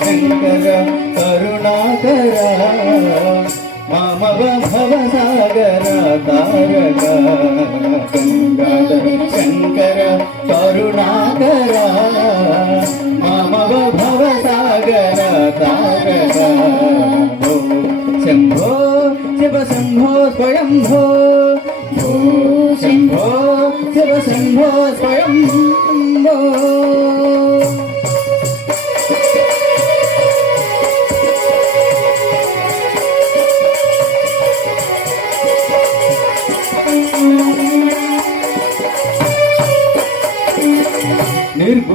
శంకర కరుణాకర మామవ భవసాగర తారక గంగాధర శంకర కరుణాకర మామవ భవసాగర తారక శంభో శివ శంభో స్వయంభో శంభో శివ శంభో స్వయంభో.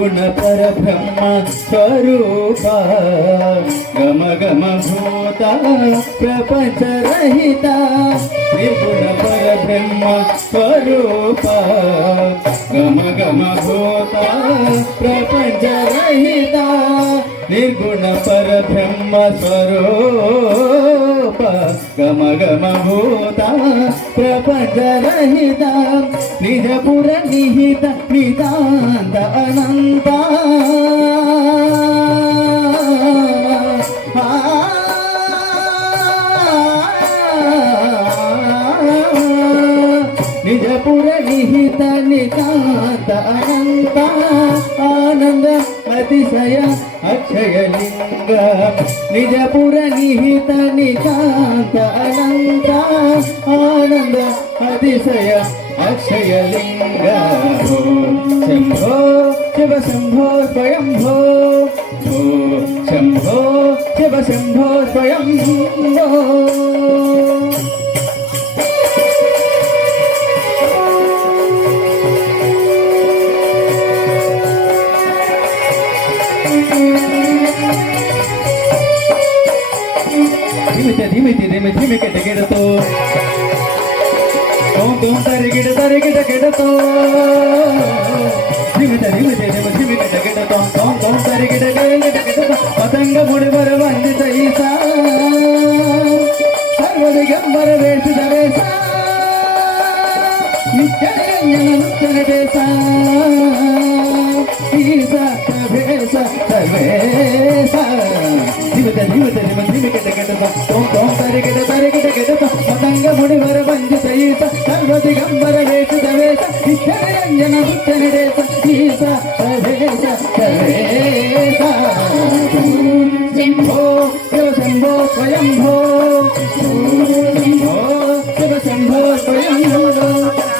गुण परब्रह्म स्वरूप। गम गम भूता प्रपंच रहिता। पर ब्रह्म स्वरूप। गम गम भूता प्रपंच रहिता। निर्गुण पर ब्रह्म स्वरूप। गम गम भूता ప్రపంచ రహిత నిజపుర నిహిత నిదాంత అనంత నిజపుర నిహిత నితాంత అనంత ఆనంద అతిశయ అక్షయలింగ నిజపుర నిహిత నితాంత అనంత ఆనంద అతిశయ అక్షయలింగ. శంభో శివ శంభో స్వయంభో. శంభో శివ శంభో స్వయంభో. ತೋಂ ತೋಂ ತರಿ ಗಿಡ ತರಿ ಗಿಡ ಕೆಡತೋ ಧಿಮಿತ ಧಿಮಿತೆ ಧಿಮಿ ಧಿಮಿ ಕೆಟ ಕೆಡತೋ ತೋಂ ತೋಂ ತರಿ ಗಿಡ ಗಿಡ ಕೆಡತೋ ಪತಂಗ ಮುಡಿಬರ ವಂದಿತ ಈಸಾ ಸರ್ವದಿಗಂಬರ ವೇಷದ ವೇಷ ನಿತ್ಯರಂಜನ ಮುತ್ತನ ದೇಶ ಈಸಾ ಸರ್ವೇಶ ಸರ್ವೇಶ ಧಿಮಿತ ಧಿಮಿತ ಧಿಮ ಧಿಮಿ ಕೆಟ ಕೆಡತ ತೋಂ ತೋಂ దిగంబర వేష వేష నిత్యరంజన నృత్య నిడేత ఈశ ప్రవేశ ప్రవేశ శంభో శివ శంభో స్వయంభో శంభో శివ శంభో స్వయంభో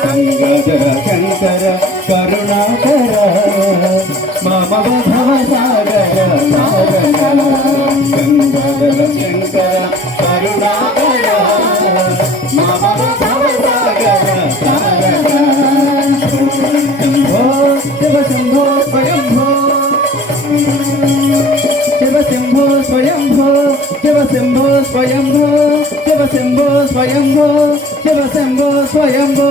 సంగజ శంకర కరుణాకర మమ భవ సాగర సాగర సంగజ శంకర శివ శంభో స్వయంభో శివ శంభో స్వయంభో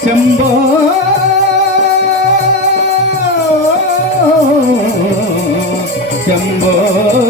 శంభో శంభో శంభో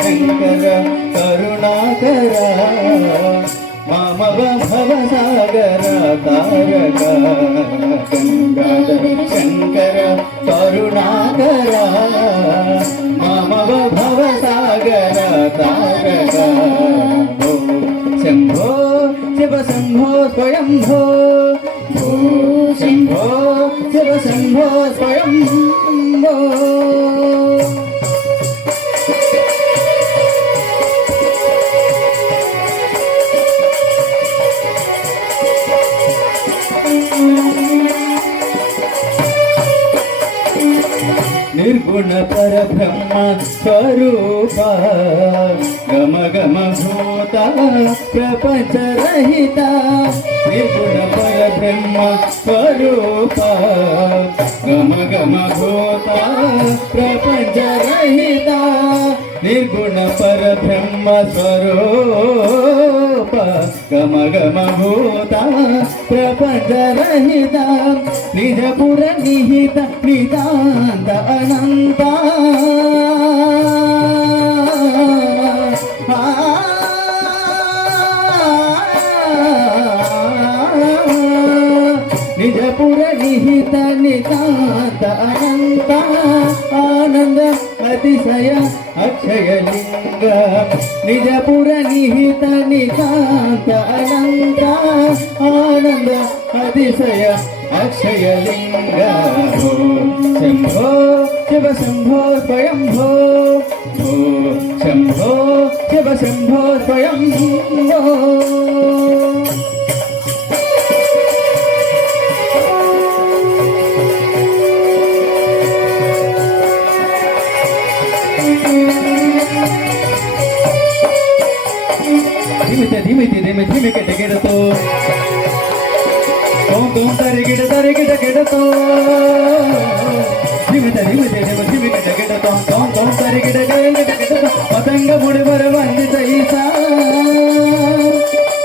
శంకర కరుణాకర మామవ భవసాగర తారక గంగాధర శంకర కరుణాకర మామవ భవసాగర తారక శంభో శివ శంభో స్వయంభో శంభో गुण परब्रह्म स्वरूप। गम गम भूत प्रपंच रहिता। त्रिगुण परब्रह्म स्वरूप। गम गम भूत प्रपंच रहिता। निर्गुण परब्रह्म स्वरूप। गम गम भूता ప్రపంచ రహిత నిజపుర నిహిత నిదాంత అనంత నిజపుర నిహిత నితాంత అనంత ఆనంద అతిశయ అక్షయలింగ నిజపుర నిహిత నితాంత అనంత ఆనంద అతిశయ అక్షయలింగ. శంభో శివ శంభో స్వయంభో శంభో శివ శంభో స్వయంభో. ಧಿಮಿತಿ ಧಿಮಿ ಧಿಮಿ ಕೆಟ್ಟ ಗಿಡತು ತೋಂ ತೋಂ ತರಿ ಗಿಡ ತರಿ ಗಿಡ ಗಿಡತು ಧಿಮಿತ ಧಿಮಿತೆ ಧಿಮ ಧಿಮಿ ಕೆಟ್ಟ ಗಿಡತು ತೋಂ ತೋಂ ತರಿ ಗಿಡ ಗಿಡ ಗಿಡತು ಪತಂಗ ಮುಡಿಬರ ವಂದಿತ ಈಸ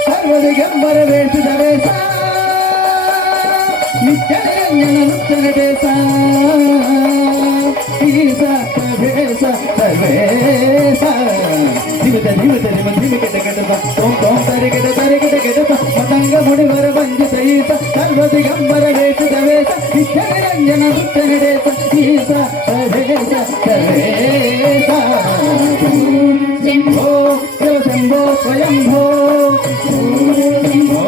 ಸರ್ವದಿಗಂಬರ ವೇಷದ ವೇಷ ನಿತ್ಯರಂಜನ ನೃತ್ಯನ ದೇಶ ಈಸ ಪ್ರವೇಶ ಸರ್ವೇಶ ಧಿಮಿತ ಧಿಮಿತ ಧಿಮ ಧಿಮಿ ಕೆಟ್ಟ ಗಿಡತ ತೋಂ జగదేశ గవేశ నిత్యనిరంజన నిత్యనిరేశ ఈశ గవేశ గవేశ శంభో శివ శంభో స్వయంభో. శంభో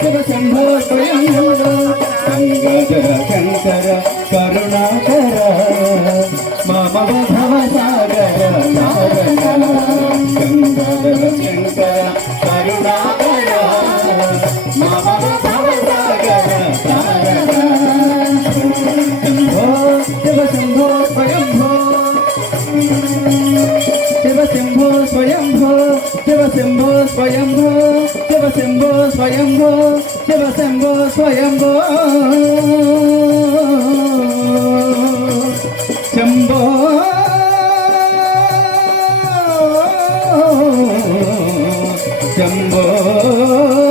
శివ శంభో స్వయంభో. సంగజ శంకర కరుణాకర. మమ భవ సాగర సాగర సంగజ శంకర. శివ శంభో స్వయంభో శివ శంభో స్వయంభో శంభో శంభో శంభో